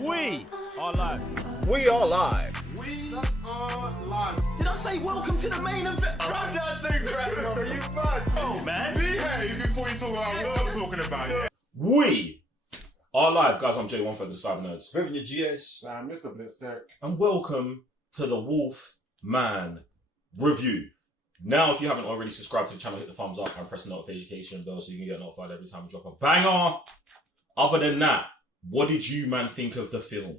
We are live. We are live. We are live. Did I say welcome to the main event? I'm not saying right, bro. You mad? Oh, man. Behave before you talk about what I'm talking about, yeah? We are live, guys. I'm Jay, one for the Cyber Nerds. Moving your GS. Mr. Blitztech. And welcome to the Wolf Man Review. Now, if you haven't already subscribed to the channel, hit the thumbs up and press the notification bell so you can get notified every time we drop a banger. Other than that, what did you, man, think of the film?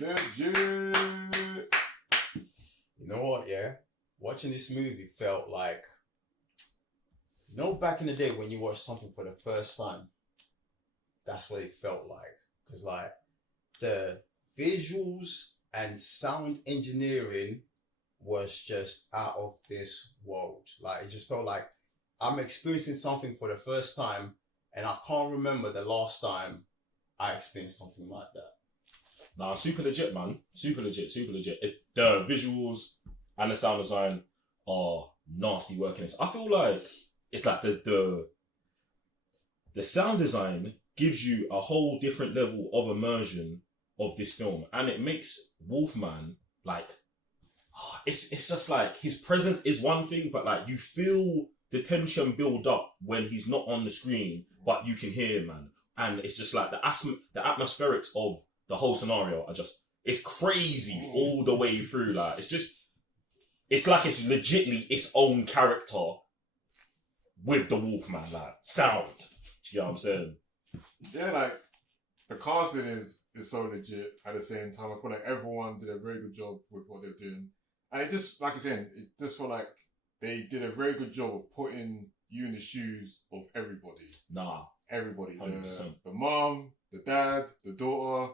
Legit. You know what, yeah? Watching this movie felt like, back in the day when you watch something for the first time, that's what it felt like. Because, like, the visuals and sound engineering was just out of this world. Like, it just felt like I'm experiencing something for the first time, and I can't remember the last time I experienced something like that. Nah, super legit, man. Super legit. The visuals and the sound design are nasty work in this. I feel like it's like the sound design gives you a whole different level of immersion of this film, and it makes Wolfman like it's just like his presence is one thing, but like you feel the tension build up when he's not on the screen, but you can hear him, man. And it's just like the atmospherics of the whole scenario are just, it's crazy all the way through. Like, it's like it's legitly its own character with the Wolfman, like, sound. Do you know what I'm saying? Yeah, like, the casting is so legit at the same time. I feel like everyone did a very good job with what they're doing. And it just, like I said, it just felt like they did a very good job of putting you in the shoes of everybody. Nah. Everybody. 100%. The mom, the dad, the daughter,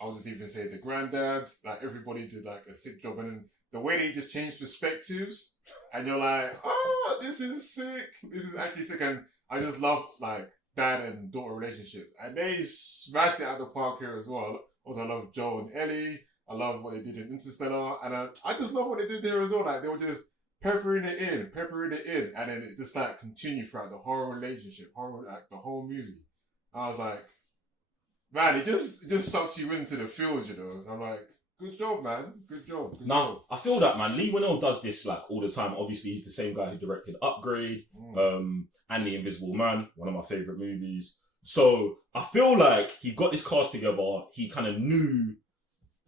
I'll just even say the granddad. Like, everybody did like a sick job. And then the way they just changed perspectives, and you're like, oh, this is sick. This is actually sick. And I just love like dad and daughter relationship. And they smashed it out the park here as well. Also, I love Joe and Ellie. I love what they did in Interstellar. And I just love what they did there as well. Like, they were just peppering it in. And then it just like continued throughout the whole relationship, like the whole movie. I was like, man, it just sucks you into the feels, you know. And I'm like, good job, man. Good job. I feel that, man. Lee Winnell does this like all the time. Obviously, he's the same guy who directed Upgrade, and The Invisible Man, one of my favorite movies. So I feel like he got this cast together. He kind of knew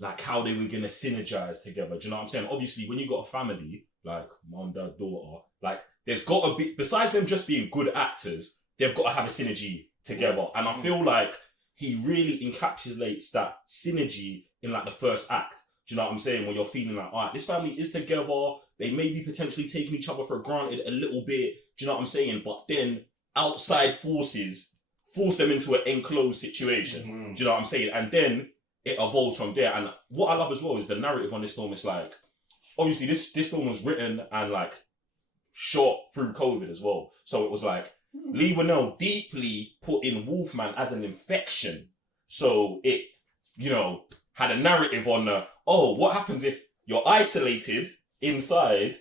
like how they were gonna synergize together. Do you know what I'm saying? Obviously, when you got a family like mom, dad, daughter, like there's got to be, besides them just being good actors, they've got to have a synergy together. And I feel like he really encapsulates that synergy in like the first act. Do you know what I'm saying? When you're feeling like, all right, this family is together. They may be potentially taking each other for granted a little bit. Do you know what I'm saying? But then outside forces force them into an enclosed situation. Do you know what I'm saying? And then it evolves from there. And what I love as well is the narrative on this film is like, obviously this film was written and like shot through COVID as well. So it was like, Lee Winnell deeply put in Wolfman as an infection. So it, you know, had a narrative on what happens if you're isolated inside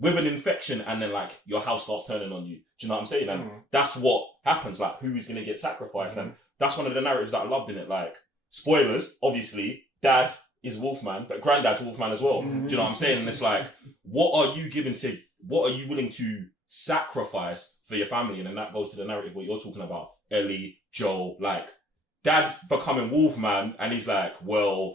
with an infection and then like your house starts turning on you. Do you know what I'm saying? And that's what happens, like who's going to get sacrificed. And that's one of the narratives that I loved in it. Like, spoilers, obviously, dad is Wolfman, but granddad's Wolfman as well. Do you know what I'm saying? And it's like, what are you willing to sacrifice for your family? And then that goes to the narrative what you're talking about. Ellie, Joe, like, dad's becoming Wolfman, and he's like, well,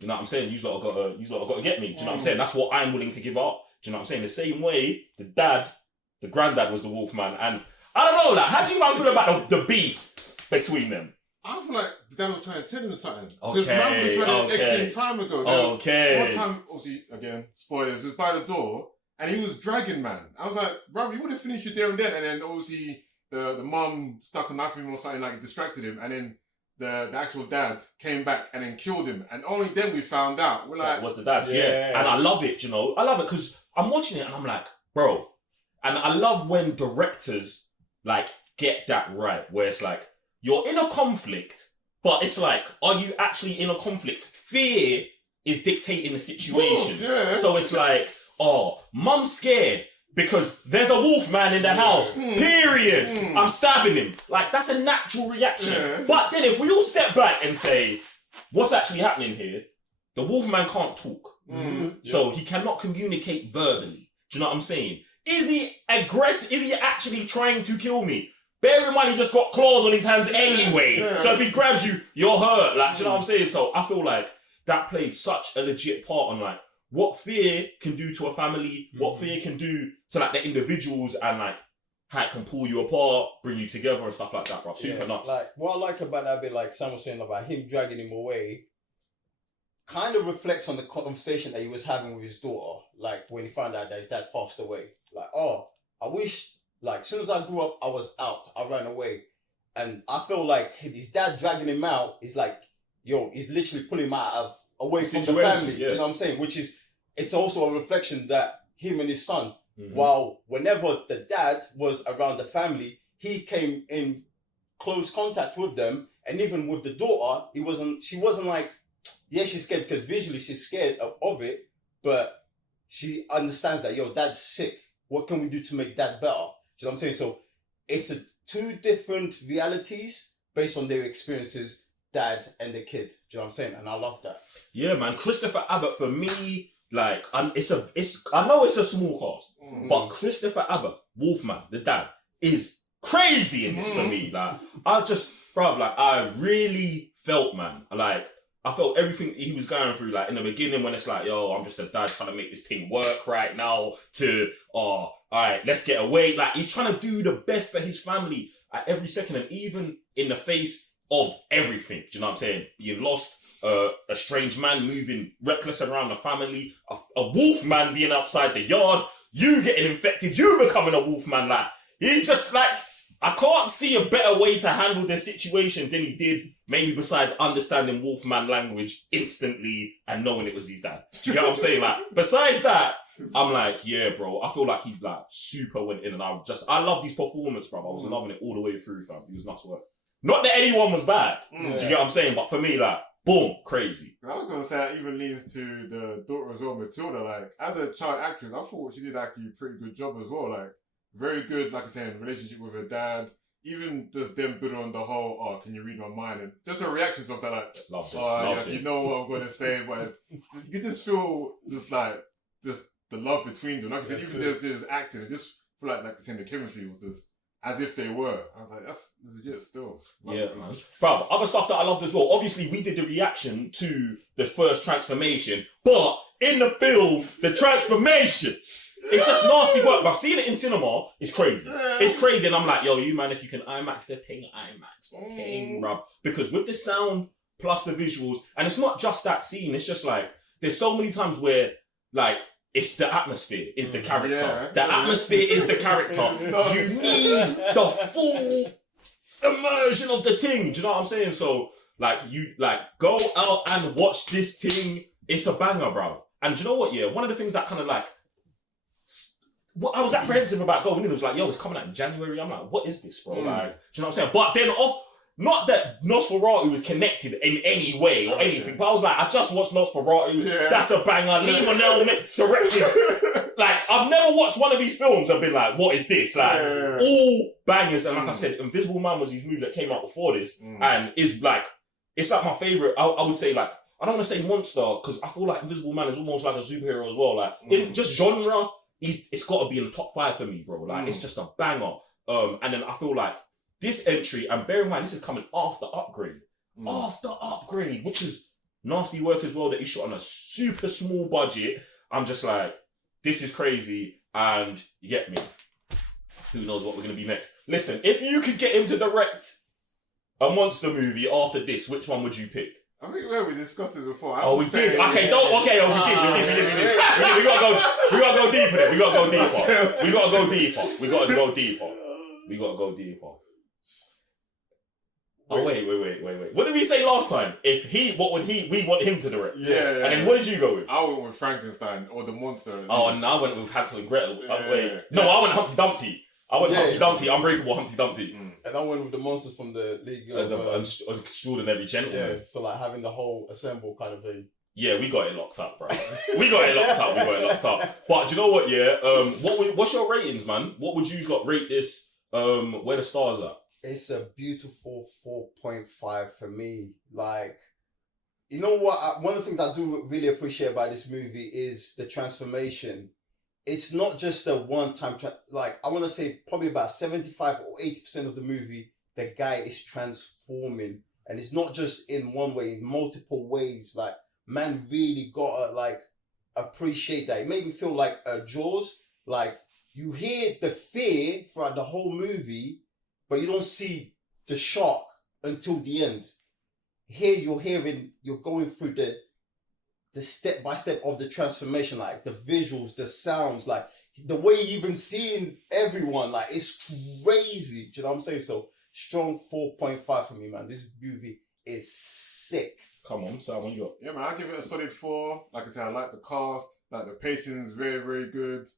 you know what I'm saying? You lot got to get me. Do you know what I'm saying? That's what I'm willing to give up. Do you know what I'm saying? The same way the granddad was the Wolfman. And I don't know, like, how do you feel about the beef between them? I feel like the dad was trying to tell him something. Because man was trying to exit him time ago. One time, obviously, again, spoilers, it was by the door, and he was dragging man. I was like, bruv, you would have finished it there and then. And then obviously the mum stuck a knife in him or something, like distracted him. And then the actual dad came back and then killed him. And only then we found out. We're like, that was the dad, yeah. And I love it, you know. I love it because I'm watching it and I'm like, bro. And I love when directors like get that right, where it's like, you're in a conflict, but it's like, are you actually in a conflict? Fear is dictating the situation. Yeah. So it's like, oh, mum's scared. because there's a wolf man in the house. Period. I'm stabbing him. Like, that's a natural reaction. Yeah. But then if we all step back and say, what's actually happening here? The wolf man can't talk. So he cannot communicate verbally. Do you know what I'm saying? Is he aggressive? Is he actually trying to kill me? Bear in mind, he just got claws on his hands anyway. Yeah. So if he grabs you, you're hurt. Like, do you know what I'm saying? So I feel like that played such a legit part on like what fear can do to a family, what fear can do to like the individuals, and like how it can pull you apart, bring you together and stuff like that, bro. Super nuts. Like what I like about that bit, like Sam was saying about him dragging him away, kind of reflects on the conversation that he was having with his daughter. Like when he found out that his dad passed away. Like, oh, I wish, like, as soon as I grew up, I was out. I ran away. And I feel like his dad dragging him out is like, yo, he's literally pulling him away from the family. Yeah. You know what I'm saying? Which is, it's also a reflection that him and his son, while whenever the dad was around the family, he came in close contact with them. And even with the daughter, she wasn't like, yeah, she's scared because visually she's scared of it, but she understands that, yo, dad's sick. What can we do to make dad better? Do you know what I'm saying? So it's two different realities based on their experiences, dad and the kid. Do you know what I'm saying? And I love that. Yeah, man. Christopher Abbott for me, like, I know it's a small cast, but Christopher Abbott, Wolfman, the dad, is crazy in this for me. Like, I really felt, man, like, I felt everything he was going through, like, in the beginning when it's like, yo, I'm just a dad trying to make this thing work right now to, all right, let's get away. Like, he's trying to do the best for his family at every second, and even in the face of everything. Do you know what I'm saying? Being lost, a strange man moving reckless around the family, a wolf man being outside the yard, you getting infected, you becoming a wolf man. Like, he's just like, I can't see a better way to handle the situation than he did, maybe besides understanding Wolfman language instantly and knowing it was his dad. Do you get what I'm saying? Like, besides that, I'm like, yeah, bro, I feel like he like super went in, and I love his performance, bro. I was loving it all the way through, fam. He was nuts work. Not that anyone was bad. Do you get what I'm saying? But for me, like, boom, crazy. I was gonna say that even leans to the daughter as well, Matilda. Like, as a child actress, I thought she did actually a pretty good job as well. Like, very good, like I said, relationship with her dad. Even just them building on the whole, can you read my mind? And just her reactions of that, like, Loved it. yeah, you know what I'm going to say, but you can just feel just the love between them. Like I said, even there's acting, and just feel like I said, the chemistry was just as if they were. I was like, that's legit still. Yeah, man. Bro, other stuff that I loved as well. Obviously, we did the reaction to the first transformation, but in the film, the transformation, it's just nasty work. But seeing it in cinema is crazy. It's crazy, and I'm like, yo, you man, if you can IMAX the thing, IMAX the thing, bruv. Because with the sound plus the visuals, and it's not just that scene, it's just like, there's so many times where, like, it's the atmosphere is the character. Yeah. The atmosphere is the character. You need the full immersion of the thing. Do you know what I'm saying? So, like, you, like, go out and watch this thing. It's a banger, bruv. And do you know what, yeah? One of the things that kind of, like, what I was apprehensive about going in, it was like, yo, it's coming out in January. I'm like, what is this, bro? Like, do you know what I'm saying? But then not that Nosferatu was connected in any way or anything, but I was like, I just watched Nosferatu. Yeah. That's a banger. Lee Manel directed. Like, I've never watched one of these films and been like, what is this? Like, all bangers. And like I said, Invisible Man was his movie that came out before this, and is like, it's like my favorite. I would say, like, I don't want to say monster because I feel like Invisible Man is almost like a superhero as well. Like, in just genre, it's got to be in the top 5 for me, bro. Like, it's just a banger. And then I feel like this entry, and bear in mind, this is coming after Upgrade. After Upgrade, which is nasty work as well, that he shot on a super small budget. I'm just like, this is crazy, and you get me. Who knows what we're going to be next. Listen, if you could get him to direct a monster movie after this, which one would you pick? I think we discussed this before. We did. We gotta go deeper then. We gotta go deeper. Oh, wait. What did we say last time? We want him to direct. Yeah. And then what did you go with? I went with Frankenstein or the monster. Oh, and I went with Hansel and Gretel. Yeah. No, I went Humpty Dumpty. Humpty Dumpty, Unbreakable Humpty Dumpty. And I went with the monsters from the League of Extraordinary Gentleman. so like having the whole assemble kind of thing. Yeah, we got it locked up, bro. We got it locked up. But do you know what? Yeah. What's your ratings, man? What would you lot rate this? Where the stars at? It's a beautiful 4.5 for me. Like, you know what? One of the things I do really appreciate about this movie is the transformation. It's not just a one-time, like, I want to say probably about 75 or 80% of the movie, the guy is transforming. And it's not just in one way, in multiple ways. Like, man really gotta, like, appreciate that. It made me feel like Jaws. Like, you hear the fear throughout the whole movie, but you don't see the shock until the end. Here you're going through the step by step of the transformation, like the visuals, the sounds, like the way you even seeing everyone, like it's crazy. Do you know what I'm saying? So strong 4.5 for me, man. This movie is sick. Come on, Sam, what you got? Yeah, man, I give it a solid 4. Like I said, I like the cast. Like the pacing is very, very good.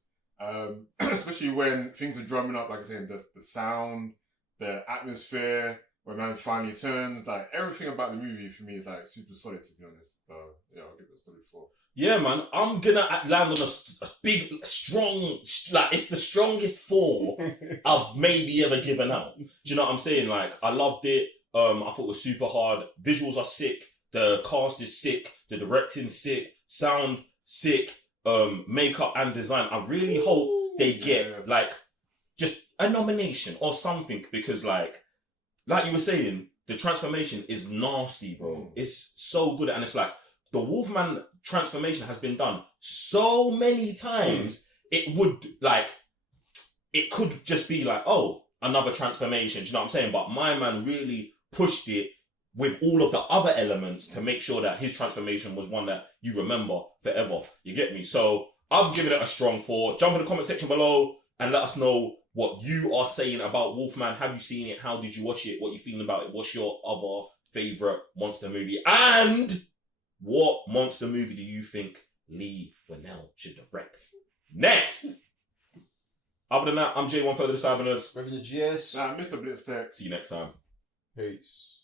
Especially when things are drumming up. Like I said, the sound, the atmosphere. When man finally turns, like everything about the movie for me is like super solid, to be honest. So yeah, I'll give it a solid 4. Yeah, man, I'm gonna land on a big, strong, like it's the strongest 4 I've maybe ever given out. Do you know what I'm saying? Like, I loved it. I thought it was super hard. Visuals are sick. The cast is sick. The directing's sick. Sound sick. Makeup and design. I really hope they get like just a nomination or something, because like you were saying, the transformation is nasty, bro. It's so good, and it's like the Wolfman transformation has been done so many times. It could just be like, oh, another transformation. Do you know what I'm saying? But my man really pushed it with all of the other elements to make sure that his transformation was one that you remember forever. You get me? So I'm giving it a strong 4. Jump in the comment section below and let us know what you are saying about Wolfman. Have you seen it? How did you watch it? What you feeling about it? What's your other favourite monster movie? And what monster movie do you think Lee Winnell should direct next? Other than that, I'm J1 Further the Cyber Nerds. Revenue GS. Mr. Blitztech. See you next time. Peace.